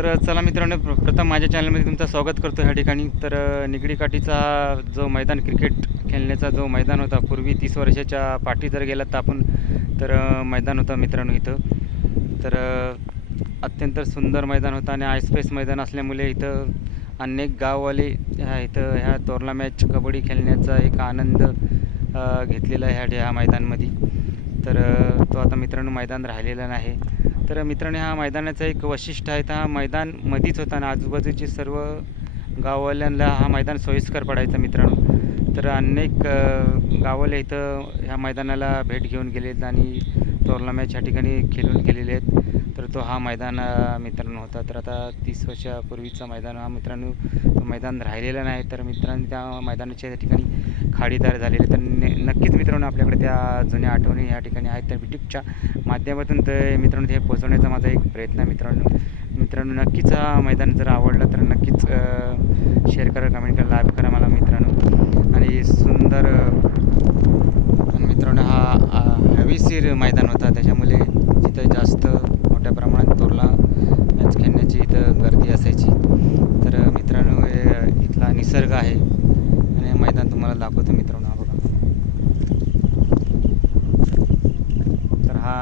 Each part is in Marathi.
तर चला मित्रांनो प्र- प्रथम माझ्या चॅनलमध्ये तुमचं स्वागत करतो ह्या ठिकाणी. तर निगडीकाठीचा निगडी काठीचा जो मैदान क्रिकेट खेळण्याचा जो मैदान होता पूर्वी तीस वर्षाच्या पाठी जर गेलात तर आपण तर मैदान होता मित्रांनो इथं. तर अत्यंत सुंदर मैदान होतं आणि आयस्पेस मैदान असल्यामुळे इथं अनेक गाववाले ह्या इथं ह्या तोरला मॅच कबड्डी खेळण्याचा एक आनंद घेतलेला आहे ह्या ह्या मैदानमध्ये. तर तो आता मित्रांनो मैदान राहिलेला नाही. तर मित्रांनो हा मैदानाचा एक वैशिष्ट्य आहे तर हा मैदान मधीच होता आणि आजूबाजूचे सर्व गाववाल्यांना हा मैदान सोयीस्कर पडायचा मित्रांनो. तर अनेक गावाला इथं ह्या मैदानाला भेट घेऊन गेलेत आणि तोरला मॅच ह्या ठिकाणी खेळून गेलेले आहेत. तर तो हा मैदान मित्रांनो होता. तर आता तीस वर्षापूर्वीचा मैदान हा मित्रांनो तो मैदान राहिलेला नाही. तर मित्रांनो त्या मैदानाच्या ठिकाणी खाडीदार झालेले तर नक्कीच मित्रांनो आपल्याकडे त्या जुन्या आठवणी ह्या ठिकाणी आहेत. तर युट्यूबच्या माध्यमातून ते मित्रांनो ते पोचवण्याचा माझा एक प्रयत्न मित्रांनो. मित्रांनो नक्कीच हा मैदान जर आवडलं तर नक्कीच शेअर करा कमेंट करा लाईक करा मला मित्रांनो आणि सुंदर अ, आणि मित्रांनो हा हवेशीर मैदान होता त्याच्यामुळे तिथं जास्त मोठ्या प्रमाणात तोरला मॅच खेळण्याची इथं गर्दी असायची. तर मित्रांनो हे इथला निसर्ग आहे. आणि मैदान तुम्हाला दाखवतो मित्रांनो हा बघा. तर हा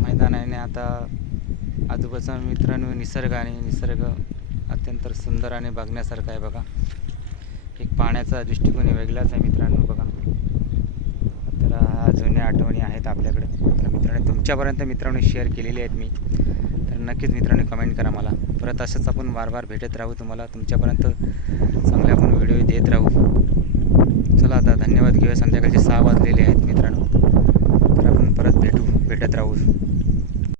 मैदान आहे आणि आता आजूबाजूचा मित्रांनो निसर्ग आणि निसर्ग अत्यंत सुंदर आणि बघण्यासारखं आहे बघा. एक पाण्याचा दृष्टिकोन वेगळाच आहे मित्रांनो बघा. तर हा जुन्या आठवणी आहेत आपल्याकडे. तर मित्रांनो तुमच्यापर्यंत मित्रांनो शेअर केलेले आहेत मी. तर नक्कीच मित्रांनो कमेंट करा मला. परत असंच आपण वार वार भेटत राहू तुम्हाला. तुमच्यापर्यंत चांगले आपण व्हिडिओ देत राहू. चला आता धन्यवाद. घेऊया संध्याकाळचे सहा वाजलेले आहेत मित्रांनो. तर आपण परत भेटू भेटत राहू.